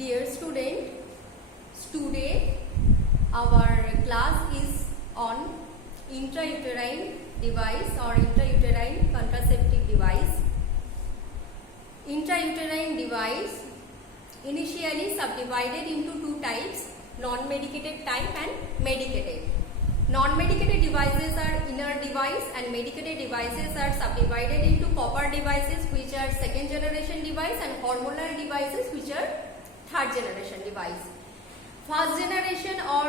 Dear student, today our class is on intrauterine device or intrauterine contraceptive device. Intrauterine device initially subdivided into two types, non-medicated type and medicated. Non-medicated devices are inner device and medicated devices are subdivided into copper devices which are second generation device and hormonal devices which are third generation device. First generation or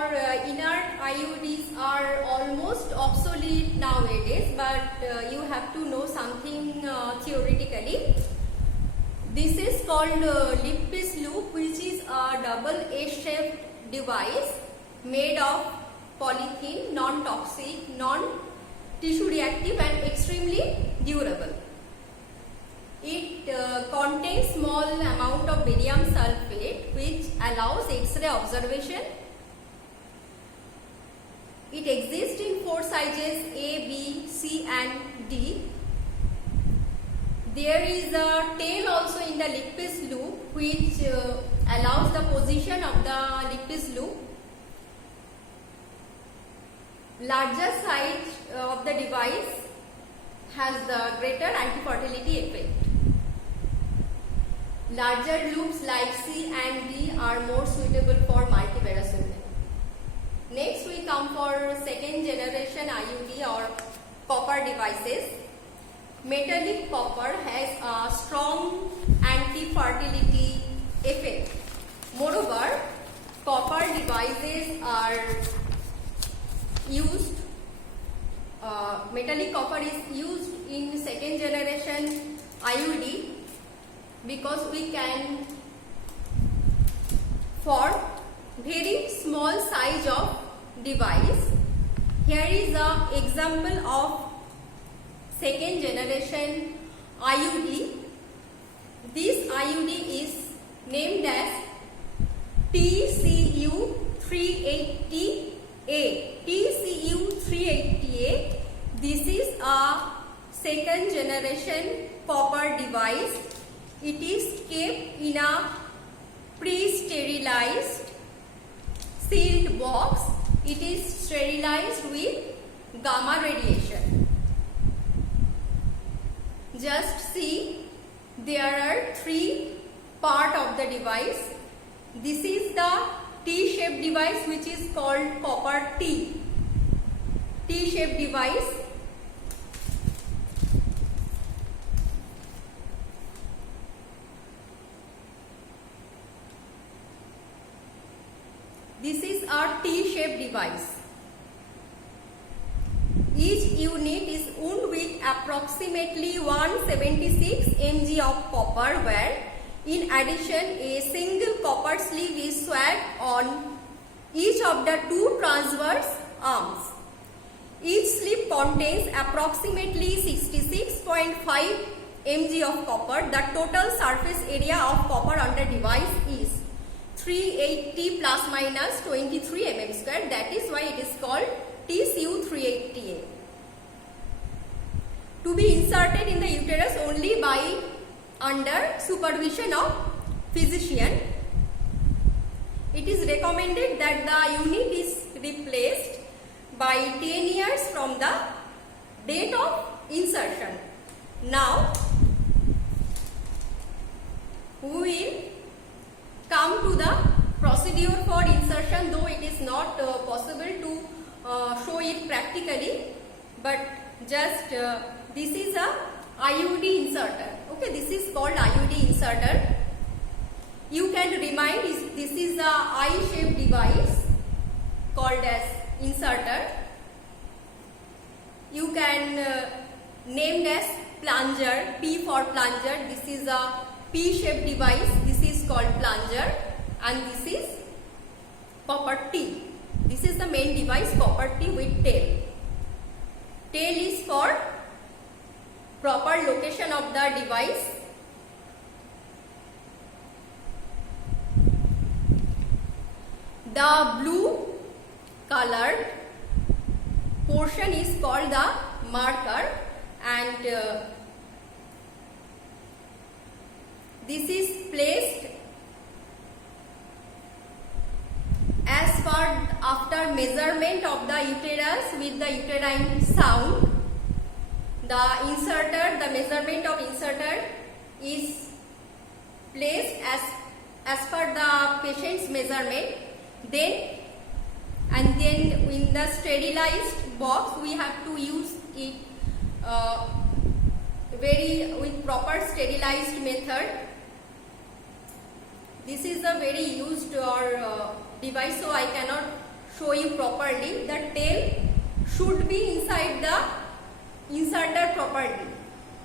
inert IUDs are almost obsolete nowadays, but you have to know something theoretically. This is called lip-piece loop, which is a double A-shaped device made of polythene, non-toxic, non-tissue reactive and extremely durable. It contains small amount of barium sulfate which allows X-ray observation. It exists in 4 sizes A, B, C and D. There is a tail also in the lip-piece loop which allows the position of the lip-piece loop. Larger size of the device has the greater anti-fertility effect. Larger loops like C and D are more suitable for multiparous women. Next we come for second generation IUD or copper devices. Metallic copper has a strong anti-fertility effect. Moreover, copper devices are used, metallic copper is used in second generation IUD because we can, for very small size of device. Here is an example of second generation IUD. This IUD is named as TCU 380A. TCU 380A. This is a second generation copper device. It is kept in a pre-sterilized sealed box. It is sterilized with gamma radiation. Just see, there are 3 parts of the device. This is the T-shaped device which is called copper T. T-shaped device. This is a T-shaped device. Each unit is wound with approximately 176 mg of copper, where in addition a single copper sleeve is swapped on each of the 2 transverse arms. Each sleeve contains approximately 66.5 mg of copper. The total surface area of copper on the device is 380 plus minus 23 mm square. That is why it is called TCU 380A. To be inserted in the uterus only by under supervision of physician. It is recommended that the unit is replaced by 10 years from the date of insertion. Now we will come to the procedure for insertion, though it is not possible to show it practically, but just this is a IUD inserter. Okay, this is called IUD inserter. You can remind this is a I-shaped device called as inserter. You can name as plunger, P for plunger. This is a P-shaped device. This is called plunger, and this is copper T. This is the main device, copper T with tail. Tail is for proper location of the device. The blue colored portion is called the marker, and this is placed after measurement of the uterus with the uterine sound, the measurement of inserter is placed as per the patient's measurement. Then in the sterilized box we have to use it with proper sterilized method. This is a very used device, so I cannot show you properly. The tail should be inside the inserter properly.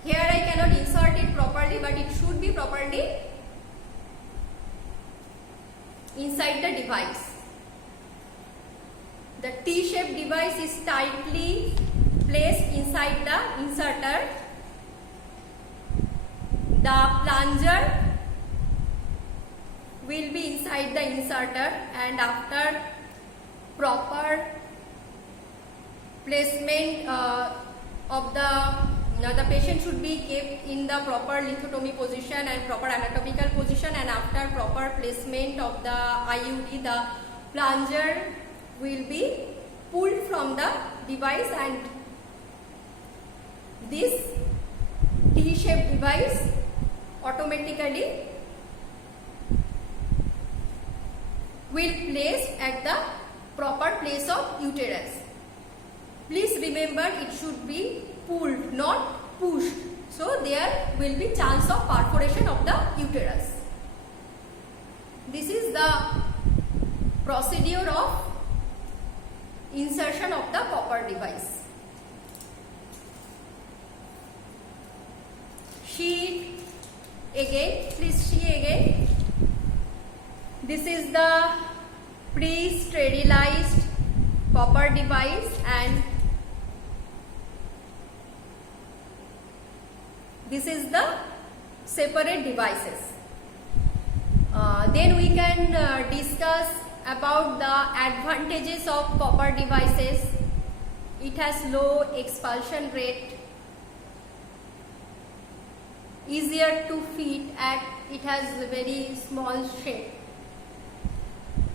Here I cannot insert it properly, but it should be properly inside the device. The T-shaped device is tightly placed inside the inserter. The plunger will be inside the inserter, and after proper placement of the patient should be kept in the proper lithotomy position and proper anatomical position, and after proper placement of the IUD, the plunger will be pulled from the device, and this T-shaped device automatically will place at the proper place of uterus. Please remember, it should be pulled, not pushed. So there will be chance of perforation of the uterus. This is the procedure of insertion of the copper device. Sheet again, please see again. This is the pre-sterilized copper device, and this is the separate devices. Then we can discuss about the advantages of copper devices. It has low expulsion rate, easier to fit, and it has a very small shape.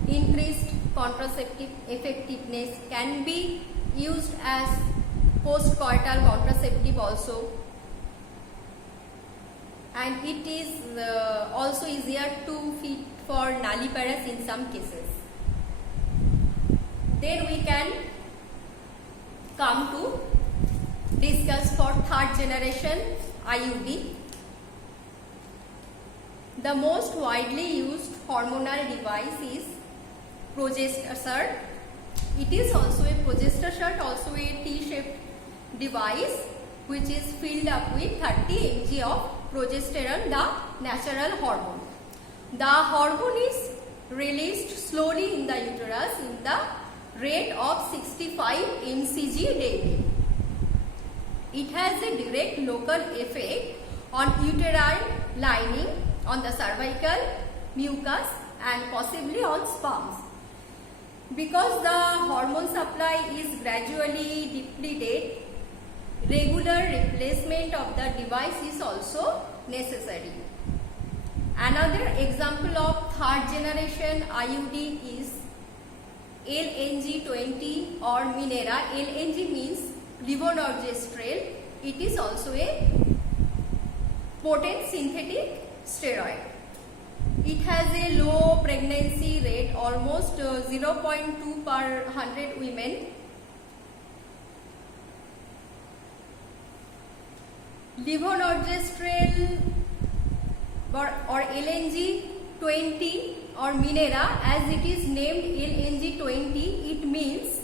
Increased contraceptive effectiveness, can be used as post-coital contraceptive also, and it is also easier to fit for nulliparous in some cases. Then we can come to discuss for third generation IUD. The most widely used hormonal device is Progestasert. It is also a Progestasert, also a T-shaped device which is filled up with 30 mg of progesterone, the natural hormone. The hormone is released slowly in the uterus in the rate of 65 mcg daily. It has a direct local effect on uterine lining, on the cervical mucus, and possibly on sperms. Because the hormone supply is gradually depleted, regular replacement of the device is also necessary. Another example of third generation IUD is LNG20 or Mirena. LNG means levonorgestrel. It is also a potent synthetic steroid. It has a low pregnancy rate, almost 0.2 per 100 women. Levonorgestrel or LNG20 or Mirena, as it is named LNG20, it means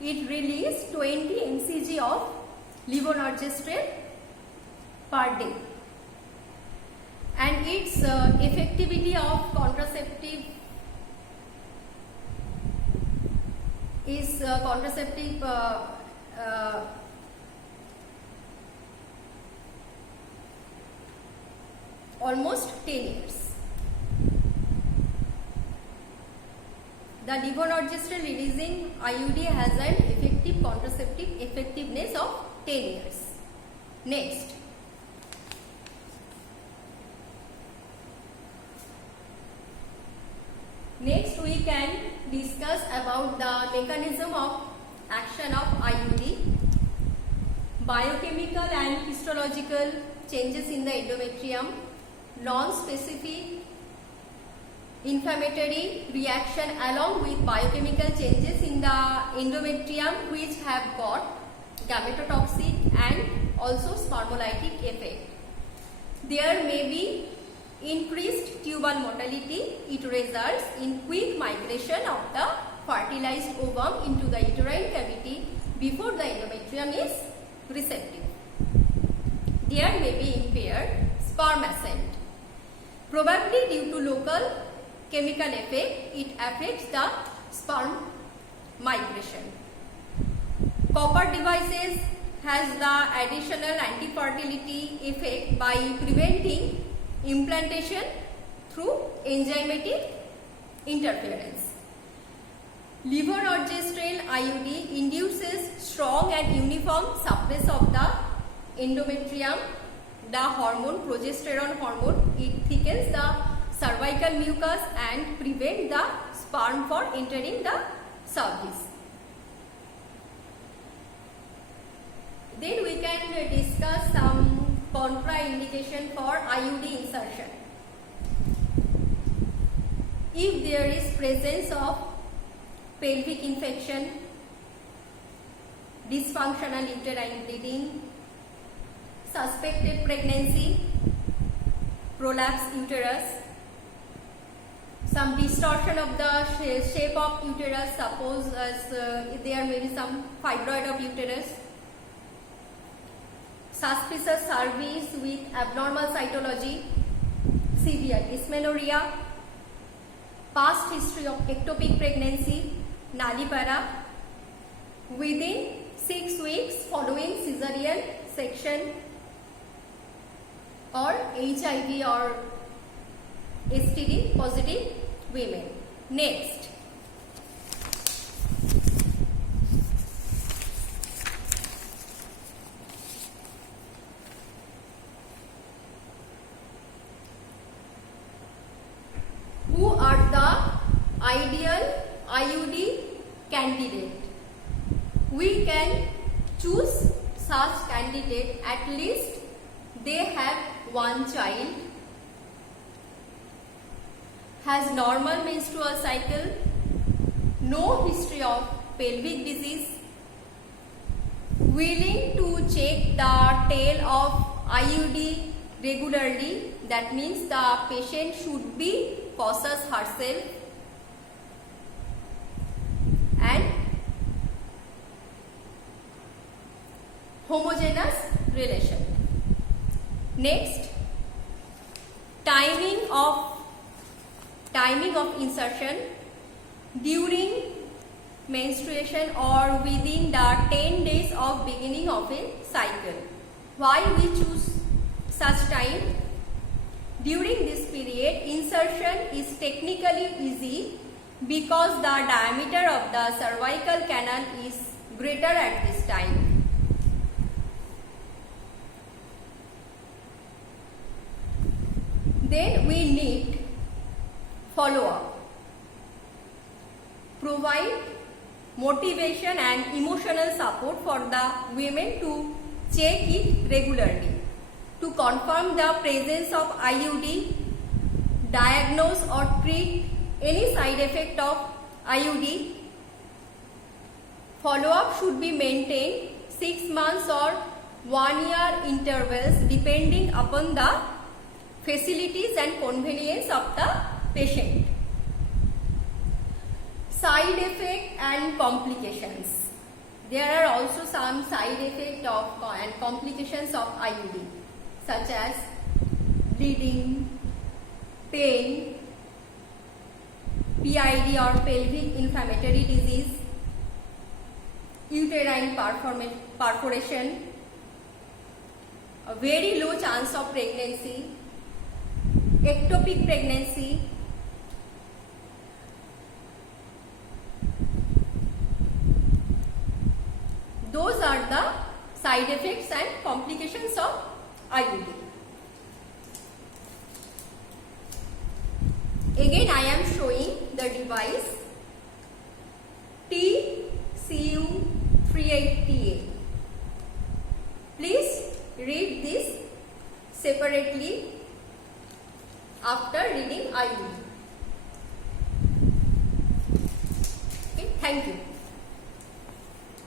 it releases 20 mcg of levonorgestrel per day. And its effectivity of contraceptive is almost 10 years. The levonorgestrel releasing IUD has an effective contraceptive effectiveness of 10 years. Next, Next we can discuss about the mechanism of action of IUD, biochemical and histological changes in the endometrium, non-specific inflammatory reaction along with biochemical changes in the endometrium which have got gametotoxic and also spermolytic effect. There may be increased tubal motility. It results in quick migration of the fertilized ovum into the uterine cavity before the endometrium is receptive. There may be impaired sperm ascent. Probably due to local chemical effect, it affects the sperm migration. Copper devices has the additional anti-fertility effect by preventing implantation through enzymatic interference. Levonorgestrel IUD induces strong and uniform suppress of the endometrium, the hormone progesterone hormone. It thickens the cervical mucus and prevent the sperm for entering the cervix. Then we can discuss some contraindication for IUD insertion. If there is presence of pelvic infection, dysfunctional uterine bleeding, suspected pregnancy, prolapsed uterus, some distortion of the shape of uterus, suppose as there may be some fibroid of uterus, suspicious cervix with abnormal cytology, severe dysmenorrhea, past history of ectopic pregnancy, nulliparous, within 6 weeks following caesarean section, or HIV or STD positive women. Next, who are the ideal IUD candidate? We can choose such candidate at least they have one child, has normal menstrual cycle, no history of pelvic disease, willing to check the tail of IUD regularly. That means the patient should be cautious herself, and homogeneous relation. Next, timing of insertion during menstruation or within the 10 days of beginning of a cycle. Why we choose such time? During this period, insertion is technically easy because the diameter of the cervical canal is greater at this time. Then we need follow-up. Provide motivation and emotional support for the women to check it regularly, to confirm the presence of IUD, diagnose or treat any side effect of IUD. Follow-up should be maintained 6 months or 1 year intervals depending upon the facilities and convenience of the patient. Side effect and complications. There are also some side effect of and complications of IUD, such as bleeding, pain, PID or pelvic inflammatory disease, uterine perforation, a very low chance of pregnancy, ectopic pregnancy, those are the side effects and complications of IUD. Again I am showing the device TCU380A. Please read this separately after reading IE. Okay, thank you.